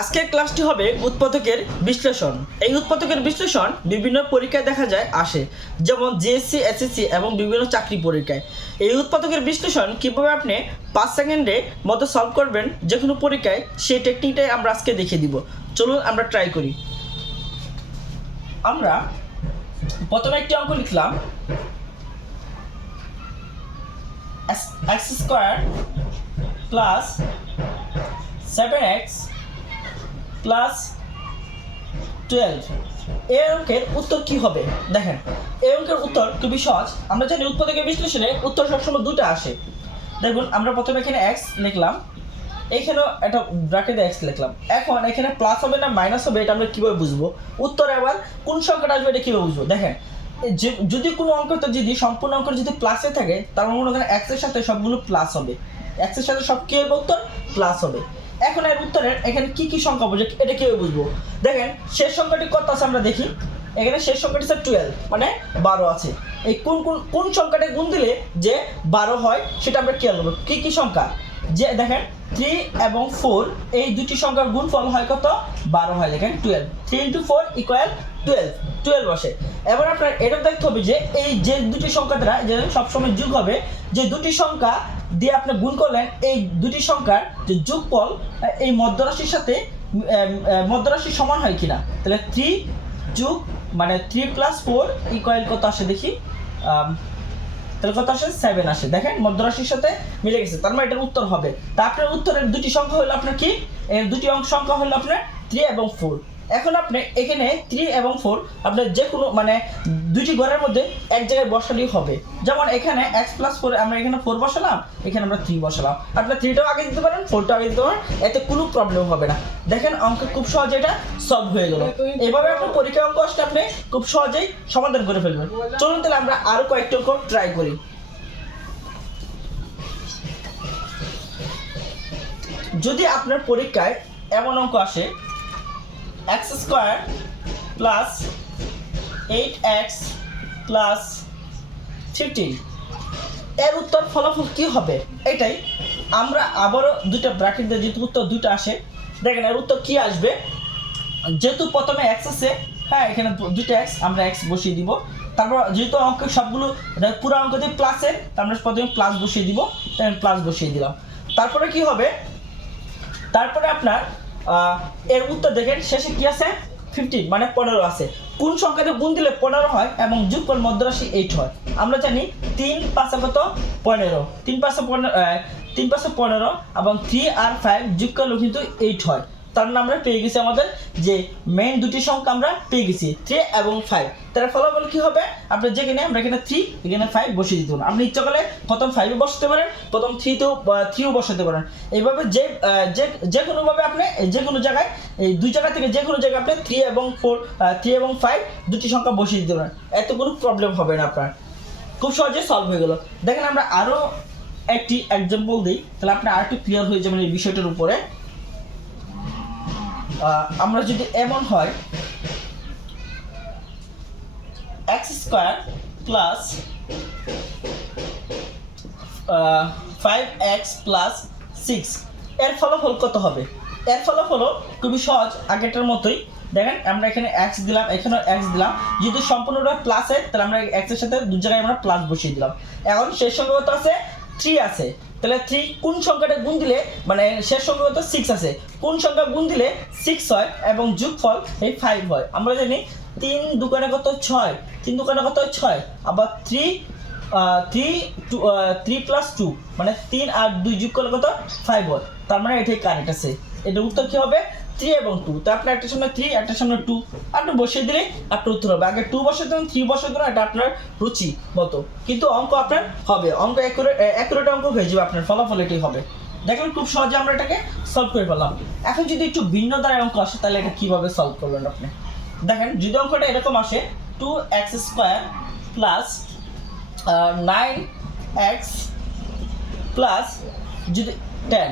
আজকের ক্লাসটি হবে উৎপাদকের বিশ্লেষণ। এই উৎপাদকের বিশ্লেষণ বিভিন্ন পরীক্ষায় দেখা যায় আসে, যেমন জিএসসি, এসএসসি এবং বিভিন্ন চাকরি পরীক্ষায়। এই উৎপাদকের বিশ্লেষণ কীভাবে আপনি 5 সেকেন্ডে মতো সলভ করবেন যে কোনো পরীক্ষায়, সেই টেকনিকটাই আমরা আজকে দেখিয়ে দিব। চলুন আমরা ট্রাই করি। আমরা প্রথমে একটি অঙ্ক লিখলাম, x square plus 7x plus 12। এই অঙ্কের উত্তর কি হবে? দেখেন, এই অঙ্কের উত্তর খুবই সহজ। আমরা জানি উৎপাদকের বিশ্লেষণে উত্তর সবসময় দুটো আসে। দেখুন, আমরা প্রথমে এখানে x লিখলাম, এইখানেও একটা ব্র্যাকেটে x লিখলাম। এখন এখানে প্লাস হবে না মাইনাস হবে, এটা আমরা কীভাবে বুঝবো? উত্তরে আবার কোন সংখ্যাটা আসবে এটা কীভাবে বুঝবো? দেখেন, যদি কোনো অঙ্কটা যদি সম্পূর্ণ অঙ্ক যদি প্লাসে থাকে, তার মানে ওখানে x এর সাথে সবগুলো প্লাস হবে, x এর সাথে সব কি হবে? উত্তর প্লাস হবে। এখন এর উত্তরের এখানে কি কি সংখ্যা বুঝে এটা কীভাবে বুঝবো? দেখেন, শেষ সংখ্যাটি কত আছে আমরা দেখি। এখানে শেষ সংখ্যাটি হচ্ছে 12, মানে 12 আছে। এই কোন সংখ্যাটা গুণ দিলে যে 12 হয় সেটা আমরা খেয়াল করবো। কি কি সংখ্যা? যে দেখেন 3 এবং 4 এই দুটি সংখ্যার গুণফল হয় কত? 12 হয়। দেখেন 12, 3 × 4 = 12 বসে। এবার আপনার এটা দেখতে হবে যে এই যে দুটি সংখ্যা দ্বারা যে সবসময় যোগ হবে, যে দুটি সংখ্যা দিয়ে আপনি গুণ করলেন, এই দুটি সংখ্যার যে যোগফল এই মধ্যরাশির সাথে মধ্যরাশি সমান হয় কিনা। তাহলে 3 যোগ মানে 3 + 4 = কত আসে দেখি, তাহলে কত আসে? 7 আসে। দেখেন, মধ্যরাশির সাথে মিলে গেছে, তার মানে এটার উত্তর হবে। তা আপনার উত্তরের দুটি সংখ্যা হলো আপনার কি? এর দুটি সংখ্যা হলো আপনার 3 এবং 4। এখন আপনি এখানে 3 এবং 4 আপনার যে কোনো মানে দুটি ঘরের মধ্যে এক জায়গায় বসালেই হবে। যেমন এখানে x + 4 আমরা এখানে 4 বসালাম, এখানে আমরা 3 বসালাম। আপনার 3টাও আগে দিতে পারেন, 4টাও আগে দিতে পারেন, এতে কোনো প্রবলেম হবে না। দেখেন, অঙ্ক খুব সহজে এটা সলভ হয়ে গেল। এভাবে আপনার পরীক্ষা অঙ্ক আসলে আপনি খুব সহজেই সমাধান করে ফেলবেন। চলুন তাহলে আমরা আরও কয়েকটি অঙ্ক ট্রাই করি। যদি আপনার পরীক্ষায় এমন অঙ্ক আসে x square plus 8x plus 15, এর উত্তর ফলাফল কি হবে? এটাই আমরা আবারও দুটো ব্র্যাকেট দিয়ে যেহেতু উত্তর দুটো আসে, দেখেন এর উত্তর কি আসবে। যেহেতু প্রথমে x আছে, হ্যাঁ এখানে দুটো x, আমরা x বসিয়ে দিব। তারপর যেহেতু অঙ্ক সবগুলো পুরো অঙ্কতে প্লাসের, আমরা প্রথমে প্লাস বসিয়ে দিব, প্লাস বসিয়ে দিলাম। তারপরে কি হবে? তারপরে আপনার এর উত্তর দেখেন শেষে কি আছে? 15, মানে 15 আছে। কোন সংখ্যাতে গুণ দিলে 15 হয় এবং যোগফল মধ্যরাশি 8 হয়? আমরা জানি 3 × 5 কত? 15, 3 × 5 = 15 এবং 3 আর 5 যোগ করলেও কিন্তু 8 হয়। তার মানে আমরা পেয়ে গেছি আমাদের যে মেইন দুটি সংখ্যা আমরা পেয়ে গেছি 3 এবং 5। তার ফলাফল কি হবে? আপনি যেখানে আমরা এখানে 3 এখানে 5 বসিয়ে দিতে পারেন। আপনি ইচ্ছা করলে প্রথম 5 বসাতে পারেন, প্রথম 3ও বসাতে পারেন। এইভাবে যে কোনোভাবে আপনি যে কোনো জায়গায় এই দুই জায়গা থেকে যে কোনো জায়গায় আপনি 3 এবং 5 দুটি সংখ্যা বসিয়ে দিতে পারেন, এত কোনো প্রবলেম হবে না আপনার। খুব সহজে সলভ হয়ে গেল। দেখেন, আমরা আরও একটি এক্সাম্পল দিই, তাহলে আপনি আরেকটু ক্লিয়ার হয়ে যাবেন এই বিষয়টার উপরে। আমরা যদি এমন হয় x square plus 5x plus 6, এর ফলাফল কত হবে? এর ফলাফল খুবই সহজ, আগেরটার মতোই। দেখেন, আমরা এখানে x দিলাম, এখানেও x দিলাম। যেহেতু সম্পূর্ণটা প্লাসের, তাহলে আমরা x এর সাথে দু জায়গায় আমরা প্লাস বসিয়ে দিলাম। এখন শেষ সংখ্যা কত আছে? 3 আছে। তাহলে 3 কোন সংখ্যাটা গুণ দিলে, মানে শেষ সংখ্যা কত? 6 আছে। কোন সংখ্যা গুণ দিলে 6 হয় এবং যোগফল এই 5 হয়? আমরা জানি 3 দুগুণে কত? 6, 3 দুগুণে কত? 6। আবার 3 + 2 মানে 3 আর 2 যোগ করলে কত? 5 হয়। তার মানে এটাই কারেক্ট আছে। এটার উত্তর কি হবে? 3 এবং 2। তো আপনার একটা সামনে 3, একটা সামনে 2, আপনি বসিয়ে দিলে আপনার উত্তর হবে। আগে 2 বসিয়ে দেবেন, 3 বসিয়ে দেবেন, এটা আপনার রুচি মতো, কিন্তু অঙ্ক আপনার হবে, অঙ্ক অ্যাকুরেট অঙ্ক হয়ে যাবে, আপনার ফলাফল এটাই হবে। দেখেন, খুব সহজে আমরা এটাকে সলভ করে ফেললাম। এখন যদি একটু ভিন্ন ধারায় অঙ্ক আসে, তাহলে এটা কীভাবে সলভ করবেন আপনি? দেখেন, যদি অঙ্কটা এরকম আসে 2x square plus 9x plus যদি 10,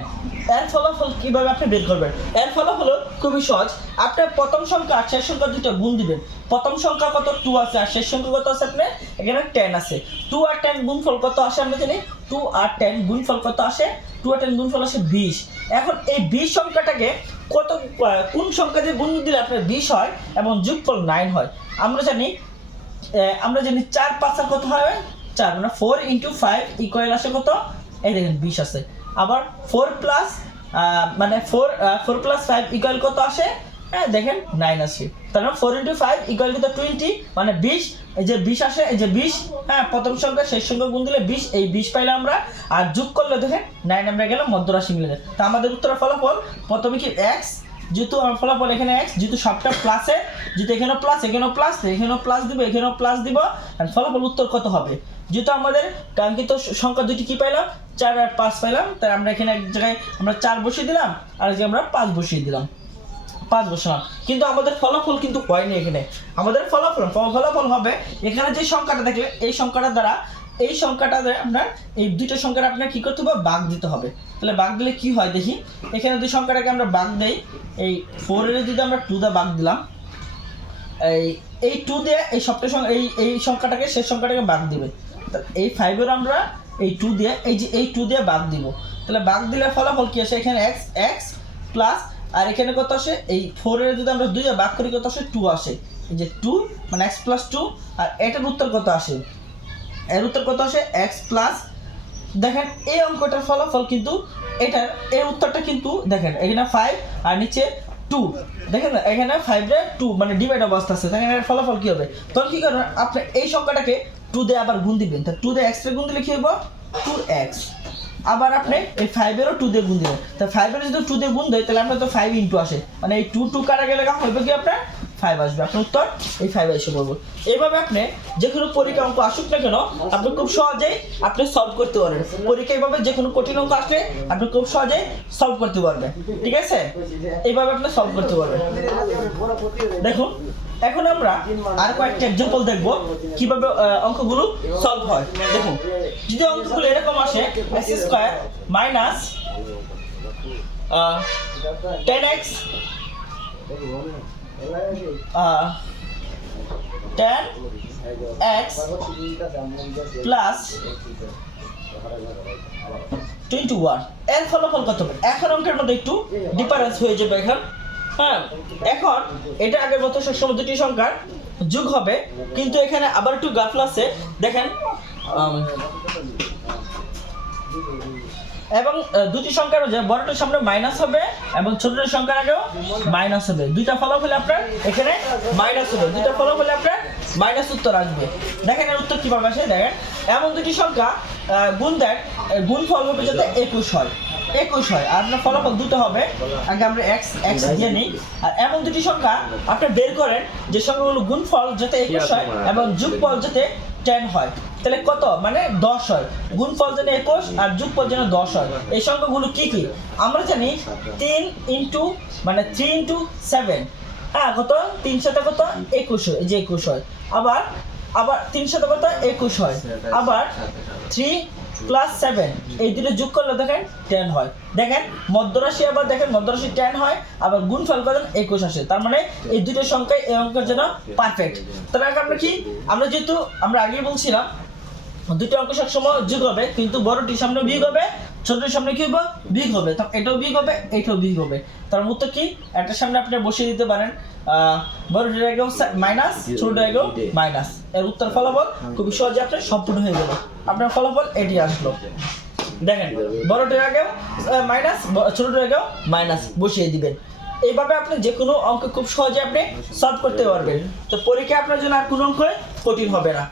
এর ফলাফল কীভাবে আপনি বের করবেন? এর ফলাফল খুবই সহজ। আপনার প্রথম সংখ্যা আর শেষ সংখ্যা দুটো গুণ দিবেন। প্রথম সংখ্যা কত? 2 আছে, আর শেষ সংখ্যা কত আছে? আপনার এখানে 10 আছে। 2 আর 10 গুণফল কত আসে? আমরা জানি 2 আর 10 গুণফল কত আসে? 2 আর 10 গুণফল আসে 20। এখন এই 20 সংখ্যাটাকে কোন সংখ্যা দিয়ে গুণ দিলে আপনার 20 হয় এবং যোগফল 9 হয়? আমরা জানি 4 5 আর কত হয়? 4, মানে 4 × 5 ইকুয়াল আসে কত? এই দেখেন 20 আছে। আবার 4 প্লাস 5 ইকুয়াল কত আসে? হ্যাঁ দেখেন 9 আসে। তার মানে 4 × 5 ইকুয়াল টু 20, মানে 20। এই যে 20 আসে, এই যে 20, হ্যাঁ প্রথম সংখ্যা শেষ সংখ্যা গুণ দিলে 20, এই 20 পাইলাম আমরা। আর যোগ করলে দেখেন 9 আমরা গেলাম, মধ্যরাশি মিলে যায়। তা আমাদের উত্তরের ফলাফল প্রথমে কি x, যেহেতু আমার ফলাফল এখানে x, যেহেতু সবটা প্লাসে, যেহেতু এখানেও প্লাস এখানেও প্লাস, এখানেও প্লাস দিব এখানেও প্লাস দিব, আর ফলাফল উত্তর কত হবে? যেহেতু আমাদের কাঙ্ক্ষিত সংখ্যা দুটি কি পাইলাম? 4 আর 5 পাইলাম। তাই আমরা এখানে এক জায়গায় আমরা 4 বসিয়ে দিলাম, আর এই যে আমরা 5 বসিয়ে দিলাম, 5 বসালাম। কিন্তু আমাদের ফলাফল কিন্তু হয়নি এখানে। আমাদের ফলাফল হবে এখানে যে সংখ্যাটা দেখলে এই সংখ্যাটা দ্বারা আপনার এই দুটো সংখ্যাটা আপনার কি করতে হবে? ভাগ দিতে হবে। তাহলে ভাগ দিলে কি হয় দেখি। এখানে দুই সংখ্যাটাকে আমরা ভাগ দেই। এই 4 এর যদি আমরা 2 দিয়ে ভাগ দিলাম, এই 2 দিয়ে এই সবটা সংখ্যা এই সংখ্যাটাকে শেষ সংখ্যাটাকে ভাগ দিবে। এই 5 এর আমরা এই 2 দিয়ে এই 2 দিয়ে ভাগ দিব। তাহলে ভাগ দিলে ফলাফল কি আসে? এখানে x প্লাস, আর এখানে কত আসে? এই 4 এর যদি আমরা 2 দিয়ে ভাগ করি কত আসে? 2 আসে। এই যে 2 মানে x + 2। আর এটার উত্তর কত আসে? এর উত্তর কত আসে? x প্লাস, দেখেন এই অঙ্কটার ফলাফল কিন্তু এর উত্তরটা কিন্তু দেখেন এখানে 5 আর নিচে 2, দেখেন না এখানে 5 রে 2 মানে ডিভাইড অবস্থা আছে। দেখেন এর ফলাফল কি হবে? তখন কি করবেন? আপনি এই সংখ্যাটাকে 2 দিয়ে আবার গুণ দিবেন। তা 2 দিয়ে x রে গুণ দিলে কি হবে? 2x। আবার আপনি এই 5 এরও 2 দিয়ে গুণ দিবেন। তা 5 এর যদি 2 দিয়ে গুণ দেয় তাহলে আমরা তো 5 * আসে, মানে এই 2 কাটা গেলে কাম হবে কি আপনার? 5 আসবে। আপনার উত্তর এই 5 এসে পড়বে। এইভাবে আপনি যে কোনো পরীক্ষা অঙ্ক আসুক না কেন আপনি খুব সহজেই আপনি সলভ করতে পারবেন। পরীক্ষা এইভাবে যে কোনো কঠিন অঙ্ক আসলে আপনি খুব সহজেই সলভ করতে পারবেন। ঠিক আছে? এইভাবে আপনি সলভ করতে পারবেন। দেখুন এখন আমরা আর কয়েকটা एग्जांपल দেখব কিভাবে অঙ্কগুলো সলভ হয়। দেখুন যদি অঙ্কগুলো এরকম আসে x² - 10x 10x প্লাস 21, এর ফলাফল কত হবে? এখন অঙ্কের মধ্যে একটু ডিফারেন্স হয়ে যাবে এখন। হ্যাঁ এখন এটা আগের মতো সবসময় দুটি সংখ্যার যোগ হবে, কিন্তু এখানে আবার একটু গাফলা আছে। দেখেন এবং দুটি সংখ্যার যে বড়টার সামনে মাইনাস হবে এবং ছোটটার সংখ্যার আগেও মাইনাস হবে। দুইটা ফলাফল আপনার এখানে মাইনাস হবে, দুইটা ফলাফল আপনার মাইনাস উত্তর আসবে। দেখেন এর উত্তর কিভাবে আসে। দেখেন এমন দুটি সংখ্যা গুণ দেন, গুণফল হবে যাতে 21 হয়। আর আপনার ফলাফল দুটো হবে। আগে আমরা x দিয়ে নিই। আর এমন দুটি সংখ্যা আপনি বের করেন যে সংখ্যাগুলো গুণফল যাতে 21 হয় এবং যোগফল যাতে 10 হয়। তাহলে কত? মানে 10 হয়। গুণফল যেন 21 আর যোগফল যেন 10 হয়। এই সংখ্যাগুলো কি কি? আমরা জানি 3 × 7, হ্যাঁ কত? 3 × কত? 21 হয়। এই যে 21 হয়। আবার 3 × কত? 21 হয়। আবার 3 + 7 এই দুটো যোগ করলে দেখেন 10 হয়। দেখেন মধ্যরাশি, আবার দেখেন মধ্যরাশি 10 হয়, আবার গুণফল কত? 21 আসে। তার মানে এই দুটো সংখ্যাই এই অঙ্কের জন্য পারফেক্ট। তাহলে আমরা কি, আমরা যেহেতু আমরা আগেই বলছিলাম দুটো অঙ্ক সবসময় যোগ হবে, কিন্তু বড়টির সামনে বিয়োগ হবে, ছোটটির সামনে কি হবে? বিয়োগ হবে। তখন এটাও বিয়োগ হবে, এটাও বিয়োগ হবে। তার উত্তর কি? এটার সামনে আপনি বসিয়ে দিতে পারেন বড়টির আগেও মাইনাস, ছোটটির আগেও মাইনাস। এর উত্তর ফলাফল খুব সহজে আপনার সম্পূর্ণ হয়ে গেল। আপনার ফলাফল এটি আসলো। দেখেন বড়টির আগেও মাইনাস, ছোটটির আগেও মাইনাস বসিয়ে দিবেন। এইভাবে আপনি যে কোনো অঙ্ক খুব সহজে আপনি সলভ করতে পারবেন। তো পরীক্ষা আপনার জন্য আর কোনো অঙ্ক কঠিন হবে না।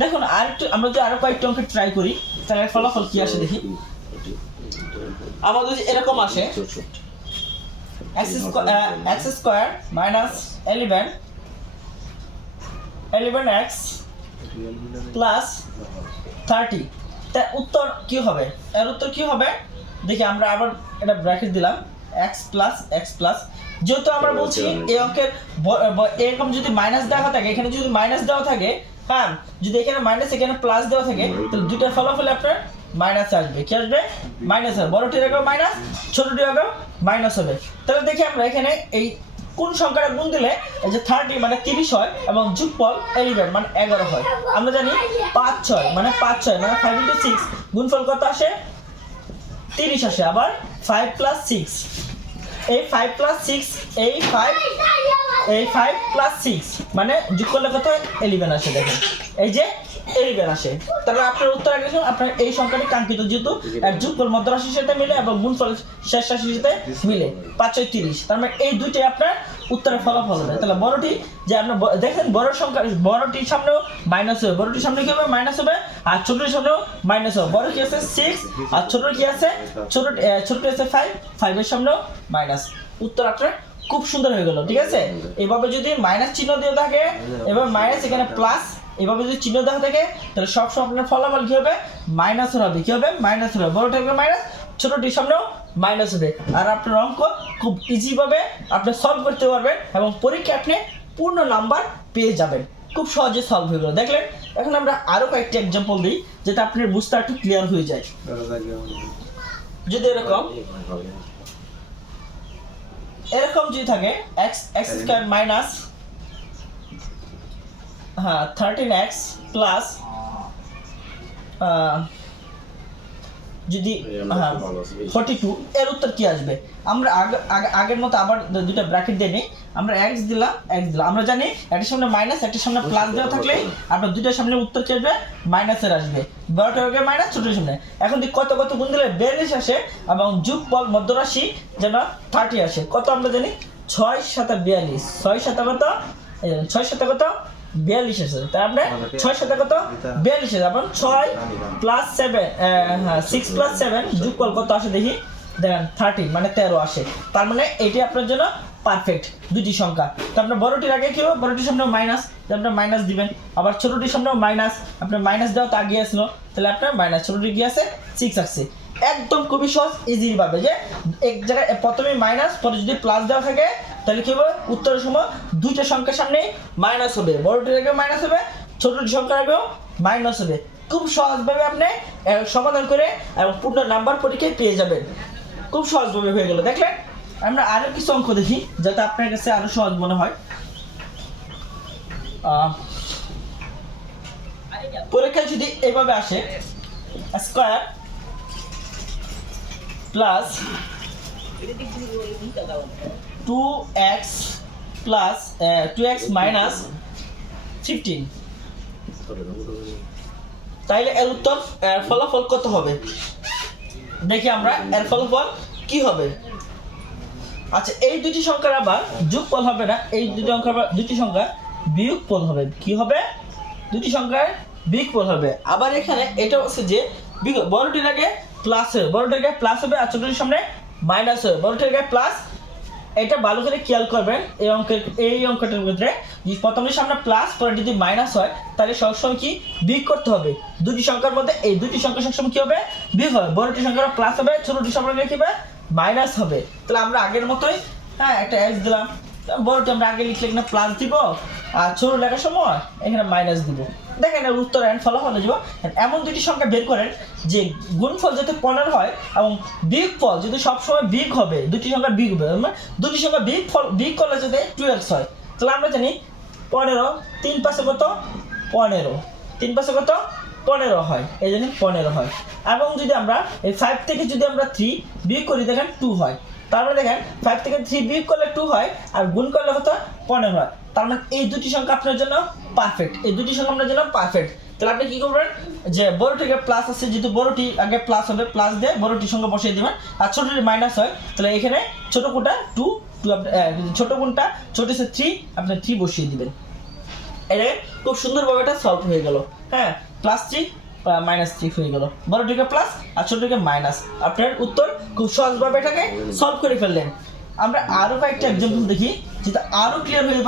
দেখুন আমরা যদি আরো কয়েকটা অঙ্ক ট্রাই করি তাহলে ফলাফল কি আসে দেখি। আমাদের যদি এরকম আসে x² - 11x প্লাস 30, তার উত্তর কি হবে? এর উত্তর কি হবে দেখি। আমরা আবার এটা ব্র্যাকেট দিলাম x প্লাস, যেহেতু আমরা বলছি এই অঙ্কের এরকম যদি মাইনাস দেওয়া থাকে, এখানে যদি মাইনাস দেওয়া থাকে, হ্যাঁ যদি এখানে মাইনাস এখানে প্লাস দেওয়া থাকে, তাহলে দুটো ফলাফল আপনার মাইনাস আসবে। কি আসবে? মাইনাস হবে। বড়টির আগেও মাইনাস, ছোটটির আগেও মাইনাস হবে। তাহলে দেখি আমরা এখানে এই কোন সংখ্যাটা গুণ দিলে এই যে 30 মানে 30 হয় এবং যোগফল 11 মানে 11 হয়। আমরা জানি 5 6 মানে 5 6 মানে 5 * 6 গুণফল কত আসে 30 আসে। আবার 5 + 6 এই 5 + 6 এই 5 + 6 মানে যোগ করলে কত 11 আসে। দেখেন এই যে 11 আসে। তাহলে আপনার উত্তর আগে আপনার এই সংখ্যাটি কাঙ্ক্ষিত, যেহেতু এর যোগফল মধ্য রাশির সাথে মিলে এবং গুণফল শেষ রাশির সাথে মিলে 5 × 30। তার মানে এই দুইটাই আপনার উত্তরের ফলাফল হবে। তাহলে বড়টি যে আপনার দেখেন বড় সংখ্যা বড়টির সামনেও মাইনাস হবে, বড়টির সামনে কি হবে মাইনাস হবে, আর ছোটটির সামনেও মাইনাস হবে। বড় কি আছে 6 আর ছোট কি আছে ছোটটি আছে 5 এর সামনেও মাইনাস। উত্তর আপনার খুব সুন্দর হয়ে গেল। ঠিক আছে, এভাবে যদি মাইনাস চিহ্ন দিয়ে থাকে, এবার মাইনাস এখানে প্লাস, এভাবে যদি চিহ্ন দেওয়া থাকে তাহলে সবসময় আপনার ফলাফল কি হবে মাইনাস হবে। কি হবে মাইনাস হবে, বড়টা হবে মাইনাস, ছোটটির সামনেও মাইনাস হবে। আর আপনার অঙ্ক খুব ইজিভাবে আপনি সলভ করতে পারবেন এবং পরীক্ষায় আপনি পূর্ণ নাম্বার পেয়ে যাবেন। খুব সহজে সলভ হয়ে গেল। দেখলেন, এখন আমরা আরও কয়েকটি এক্সাম্পল দিই যাতে আপনার বুঝতে একটু ক্লিয়ার হয়ে যায়। যদি এরকম যদি থাকে x² মাইনাস 13x প্লাস যদি 42, এর উত্তর কি আসবে? আমরা আগের মতো আবার দুটো ব্র্যাকেট দিয়ে নিই। আমরা x দিলাম। আমরা জানি একটার সামনে মাইনাস একটার সামনে প্লাস দেওয়া থাকলে আপনার দুইটার সামনে উত্তর কি আসবে মাইনাসের আসবে। বড়টা হবে মাইনাস, ছোটোর সামনে এখন কত কত গুণ দিলে 42 আসে এবং যোগফল মধ্যরাশি যেন 30 আসে। কত আমরা জানি 6 × 7 = 42, 6 × 7 কত 6 × 7 কত 42 আছে। তার মানে 6 × 7 কত 42 আছে। এখন 6 + 7 6 + 7 যোগফল কত আসে দেখি, দেখেন 30 মানে 13 আসে। তার মানে এটি আপনার জন্য পারফেক্ট দুটি সংখ্যা। তো আপনার বড়টির আগে কি হবে, বড়টির সামনে মাইনাস, আপনার মাইনাস দিবেন। আবার ছোটটির সামনেও মাইনাস, আপনার মাইনাস দেওয়া তো আগে আসলো, তাহলে আপনার মাইনাস, ছোটটি কি আছে 6 আসছে। একদম খুবই সহজ ইজি ভাবে, যে এক জায়গায় প্রথমে মাইনাস পরে যদি প্লাস দেওয়া থাকে তাহলে কি হবে উত্তরের সময় দুইটা সংখ্যার সামনে মাইনাস হবে, বড়টির আগে মাইনাস হবে, ছোটটি সংখ্যার আগেও মাইনাস হবে। খুব সহজভাবে আপনি সমাধান করে এবং পূর্ণ নাম্বার পরীক্ষায় পেয়ে যাবেন। খুব সহজভাবে হয়ে গেল। দেখলেন, আমরা আরো কিছু অঙ্ক দেখি যাতে আপনার কাছে আরো সহজ মনে হয়। পরীক্ষায় যদি এইভাবে আসে square plus 2x plus 2x minus 15, তাইলে এর উত্তর ফলাফল কত হবে দেখি আমরা, এর ফলাফল কি হবে। আচ্ছা, এই দুটি সংখ্যার আবার যোগফল হবে না, এই দুটি সংখ্যা বিয়োগফল হবে। কি হবে? দুটি সংখ্যার বিয়োগফল হবে। আবার এখানে এটা হচ্ছে যে বড়টির আগে প্লাস হবে, বড়টির আগে প্লাস হবে আর ছোটটির সামনে মাইনাস হবে, বড়টির আগে প্লাস। এটা ভালো করে খেয়াল করবেন এই অঙ্কটার ক্ষেত্রে, প্রথমের সামনে প্লাস পরে যদি মাইনাস হয় তাহলে সবসময় কি বিয়োগ করতে হবে। দুটি সংখ্যার মধ্যে এই দুটি সংখ্যা সবসময় কি হবে বিয়োগ হবে। বড়টি সংখ্যা প্লাস হবে, ছোটটির সংখ্যা কি হবে মাইনাস হবে। তাহলে আমরা আগের মতোই একটা x দিলাম, বড়টি আমরা আগে লিখলে এখানে প্লাস দিব আর ছোট লেখার সময় এখানে মাইনাস দিব। দেখেন এর উত্তর এন্ড ফলাফল যাব। এমন দুটি সংখ্যা বের করেন যে গুণফল যাতে 15 হয় এবং বিয়োগফল যদি সবসময় বিয়োগ হবে, দুটি সংখ্যা বিয়োগ হবে, মানে দুটি সংখ্যা বিয়োগ করলে যাতে 12 হয়। তাহলে আমরা জানি 15 3 × 5 কত 15, 3 × 5 কত 15 হয়, এই জন্য 15 হয়। এবং যদি আমরা এই 5 থেকে যদি আমরা 3 বিয়োগ করি দেখেন 2 হয়। তারপরে দেখেন 5 থেকে 3 বিয়োগ করলে 2 হয় আর গুণ করলে কত 15 হয়। তার মানে এই দুটি সংখ্যা আপনার জন্য পারফেক্ট, এই দুটি সংখ্যা আপনার জন্য পারফেক্ট। তাহলে আপনি কি করবেন, যে বড়টিকে প্লাস আছে, যেহেতু বড়টি আগে প্লাস হবে, প্লাস দিয়ে বড়টির সংখ্যা বসিয়ে দিবেন আর ছোটটি মাইনাস হয়, তাহলে এখানে ছোট কোণটা 2 ছোট কোণটা ছোট হচ্ছে 3, আপনি 3 বসিয়ে দিবেন। এটা খুব সুন্দরভাবে এটা সলভ হয়ে গেল। +3 -3 হয়ে গেল, বড়টিকে প্লাস আর ছোটটিকে মাইনাস। আপনার উত্তর খুব সহজভাবে এটাকে সলভ করে ফেললেন। আমরা আরো কয়েকটা एग्जांपल দেখি যেটা আরো ক্লিয়ার হয়ে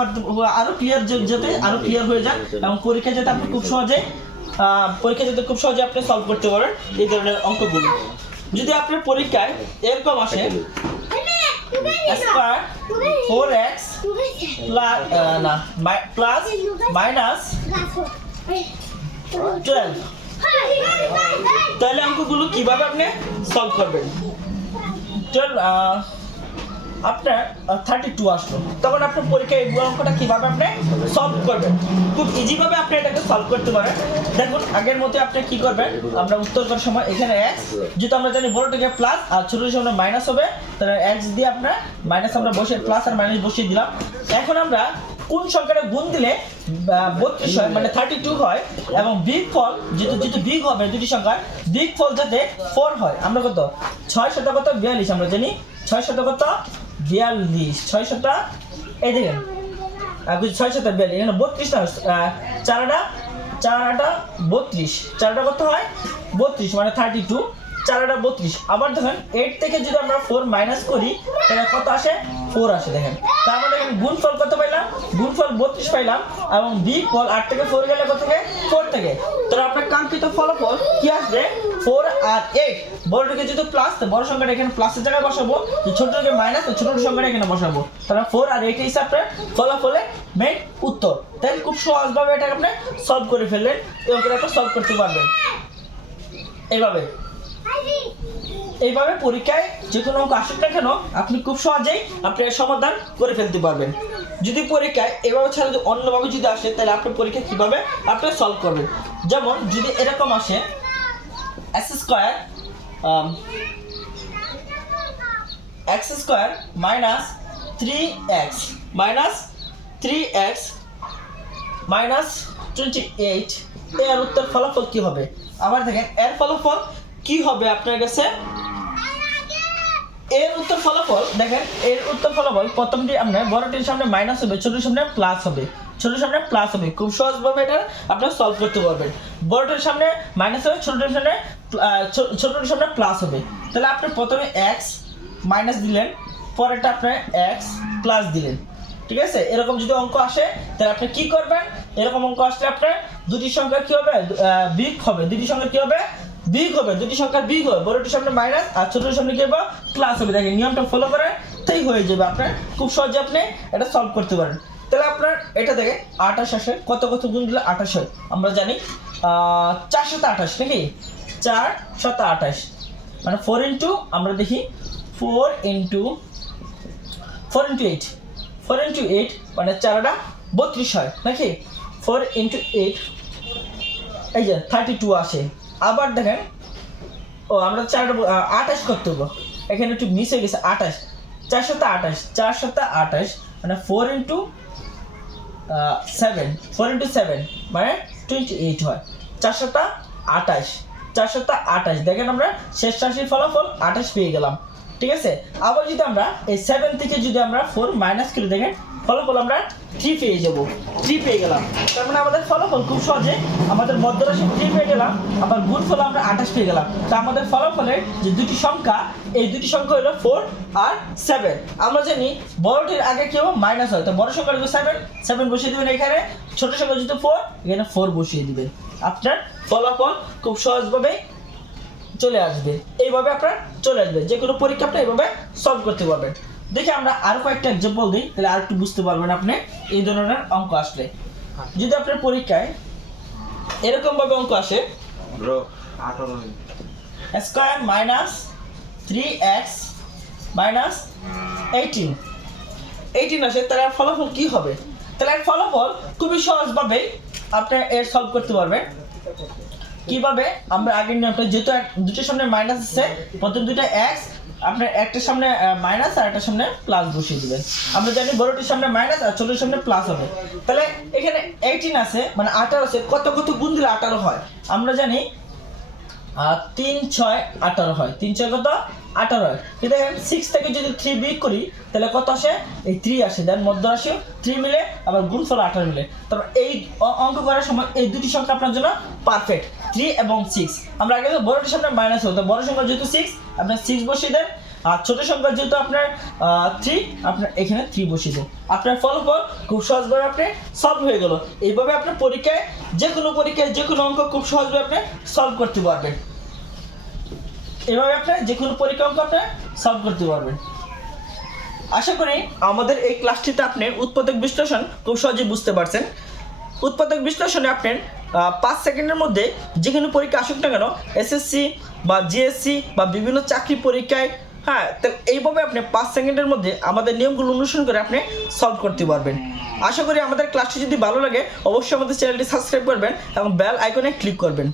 যাতে আরো ক্লিয়ার হয়ে যায় এবং পরীক্ষা যাতে আপনি খুব সহজে আপনি সলভ করতে পারেন এই ধরনের অঙ্কগুলো। যদি আপনার পরীক্ষায় এরকম আসে স্কয়ার 4x প্লাস মাইনাস 12, তাহলে অঙ্কগুলো কিভাবে আপনি সলভ করবেন? আপনার 32 আসলো, তখন আপনার পরীক্ষায় এই অঙ্কটা কীভাবে আপনি সলভ করবেন? খুব ইজিভাবে আপনি এটাকে সলভ করতে পারেন। দেখুন আগের মতো আপনি কি করবেন, আমরা উত্তর করার সময় এখানে x, যেহেতু আমরা জানি বড়টাকে প্লাস আর ছোটোর সামনে মাইনাস হবে, তাহলে x দিয়ে আপনার মাইনাস আমরা বসে প্লাস আর মাইনাস বসিয়ে দিলাম। এখন আমরা কোন সংখ্যাটা গুণ দিলে 32 হয় মানে 32 হয়, এবং বিগ ফল যেহেতু বিগ হবে দুটি সংখ্যার বিগ ফল যাতে 4 হয়, আমরা কত 6 শত কত 42, আমরা জানি 6 শত কত 42, 6 শত এই দেখেন 6 শত 42, এখানে 32 না, 4 আটা 32, 4টা কত হয় 32 মানে 32, 4 আটা 32। আবার দেখেন 8 থেকে যদি আমরা 4 মাইনাস করি তাহলে কত আসে 4 আসে। দেখেন তার মানে গুণফল কত পাইলাম, গুণফল 32 পাইলাম, এবং বিগ ফল 8 থেকে 4 গেলে কত থেকে 4 থেকে, তাহলে আপনার কাঙ্ক্ষিত ফলাফল কি আসবে 4 আর 8। বড়টাকে যদি প্লাস, তো বড় সংখ্যাটা এখানে প্লাসের জায়গায় বসাবো, ছোটটাকে মাইনাস, তো ছোট সংখ্যাটা এখানে বসাবো, তাহলে 4 আর 8 হিসাবে ফলাফলে মেন উত্তর। তাই খুব সহজভাবে এটাকে আপনি সলভ করে ফেললেন, এবং আপনি সলভ করতে পারবেন এইভাবে পরীক্ষায় যে কোনো অঙ্ক আসুক না কেন আপনি খুব সহজেই আপনি সমাধান করে ফেলতে পারবেন। যদি পরীক্ষায় এভাবে ছাড়া যদি অন্যভাবে যদি আসে তাহলে আপনি পরীক্ষা কীভাবে আপনি সলভ করবেন, যেমন যদি এরকম আসে x square minus 3x minus 28, এর উত্তর ফলাফল কি হবে? আবার দেখেন এর ফলাফল কি হবে আপনার কাছে, এর উত্তর ফলাফল দেখেন, এর উত্তর ফলাফল প্রথমটি আপনার বড়টির সামনে মাইনাস হবে, ছোটোর সামনে প্লাস হবে, ছোটোর সামনে প্লাস হবে। খুব সহজভাবে এটা আপনারা সলভ করতে পারবেন। বড়টির সামনে মাইনাস হবে, ছোটোর সামনে প্লাস হবে, তাহলে আপনি প্রথমে x মাইনাস দিলেন, পরেরটা আপনার x প্লাস দিলেন, ঠিক আছে? এরকম যদি অঙ্ক আসে তাহলে আপনি কি করবেন, এরকম অঙ্ক আসলে আপনার দুটি সংখ্যা কি হবে বিগ হবে, দুটি সংখ্যা কি হবে বিগ হবে, দুটি সংখ্যার বিগ হবে, বড়টির সামনে মাইনাস আর ছোটোর সামনে কি হবে প্লাস হবে। দেখেন নিয়মটা ফলো করে তাই হয়ে যাবে, আপনার খুব সহজে আপনি এটা সলভ করতে পারেন। তাহলে আপনার এটা দেখে 28 আসে, কত গুণ দিলে 28 হয় আমরা জানি 428 নাকি 428, মানে 4 ইন্টু আমরা দেখি 4 ইন্টু 8 মানে 4টা 32 হয় নাকি, 4 ইন্টু 8 এই যে 32 আসে। আবার দেখেন আমরা 28 করতে হবে, এখানে একটু মিস হয়ে গেছে 28, 428 মানে 4 ইন্টু 7 মানে 28 হয়, 428 দেখেন আমরা শেষ রাশির ফলাফল 28 পেয়ে গেলাম, ঠিক আছে? আবার যদি আমরা এই 7 থেকে যদি আমরা 4 মাইনাস করে দেখেন ফলাফল আমরা 3 পেয়ে যাব, 3 পেয়ে গেলাম। তার মানে আমাদের ফলাফল খুব সহজে আমাদের মধ্যরাশি 3 পেয়ে গেলাম, আবার গুণফল আমরা 28 পেয়ে গেলাম। তা আমাদের ফলাফলের যে দুটি সংখ্যা, এই দুটি সংখ্যা হলো 4 আর 7। আমরা জানি বড়টির আগে কেউ মাইনাস হয়, তো বড় সংখ্যা হলো 7 বসিয়ে দেবেন এখানে, ছোট সংখ্যা যদি 4 এখানে 4 বসিয়ে দিবেন, আপনার ফলাফল খুব সহজভাবে চলে আসবে। এইভাবে আপনার চলে আসবে, যে কোনো পরীক্ষা আপনি এইভাবে সলভ করতে পারবেন। দেখে আমরা আরো কয়েকটা এক্সাম্পল দিই, তাহলে আর একটু বুঝতে পারবেন আপনি এই ধরনের অঙ্ক আসলে। যদি আপনার পরীক্ষায় এরকম ভাবে অঙ্ক আসে স্কয়ার মাইনাস 3x মাইনাস 18 আসে, তাহলে ফলাফল কি হবে? তাহলে এর ফলাফল খুবই সহজভাবে আপনি এর সলভ করতে পারবেন। কিভাবে? আমরা আগের নিয়মটা, যেহেতু দুটোর সামনে মাইনাস আছে, প্রথম দুটো x আপনার একটার সামনে মাইনাস আর একটার সামনে প্লাস বসিয়ে দিবেন। আমরা জানি বড়টির সামনে মাইনাস আর ছোটোর সামনে প্লাস হবে, তাহলে এখানে 18 আছে মানে 18 আছে, কত গুণ দিলে 18 হয়? আমরা জানি 3 6 18 হয়, 3 6 কত 18 হয়। কিন্তু দেখেন 6 থেকে যদি 3 বিয়োগ করি তাহলে কত আসে? এই 3 আসে, দেন মধ্যরাশিও 3 মিলে, আবার গুণফল 18 মিলে। তারপর এই অঙ্ক করার সময় এই দুটি সংখ্যা আপনার জন্য পারফেক্ট, 3 এবং 6। আমরা আগে বড়টির সামনে মাইনাস হতো, বড় সংখ্যা যেহেতু 6 আপনার 6 বসিয়ে দেন, আর ছোট সংখ্যা যেহেতু আপনার 3 আপনার এখানে 3 বসিয়ে দেন, আপনার ফলাফল খুব সহজভাবে আপনি সলভ হয়ে গেল। এইভাবে আপনার পরীক্ষায় যে কোনো অঙ্ক খুব সহজভাবে আপনি সলভ করতে পারবেন। এভাবে আপনি যে কোনো পরীক্ষা অঙ্ক আপনি সলভ করতে পারবেন। আশা করি আমাদের এই ক্লাসটিতে আপনি উৎপাদক বিশ্লেষণ খুব সহজে বুঝতে পারছেন। উৎপাদক বিশ্লেষণে আপনার 5 সেকেন্ডের মধ্যে যে কোনো পরীক্ষা আসুক না কেন, এসএসসি বা জিএসসি বা বিভিন্ন চাকরি পরীক্ষায় হ্যাঁ, তো এইভাবে আপনি 5 সেকেন্ডের মধ্যে আমাদের নিয়মগুলো অনুসরণ করে আপনি সলভ করতে পারবেন। আশা করি আমাদের ক্লাসটি যদি ভালো লাগে অবশ্যই আমাদের চ্যানেলটি সাবস্ক্রাইব করবেন এবং বেল আইকনে ক্লিক করবেন।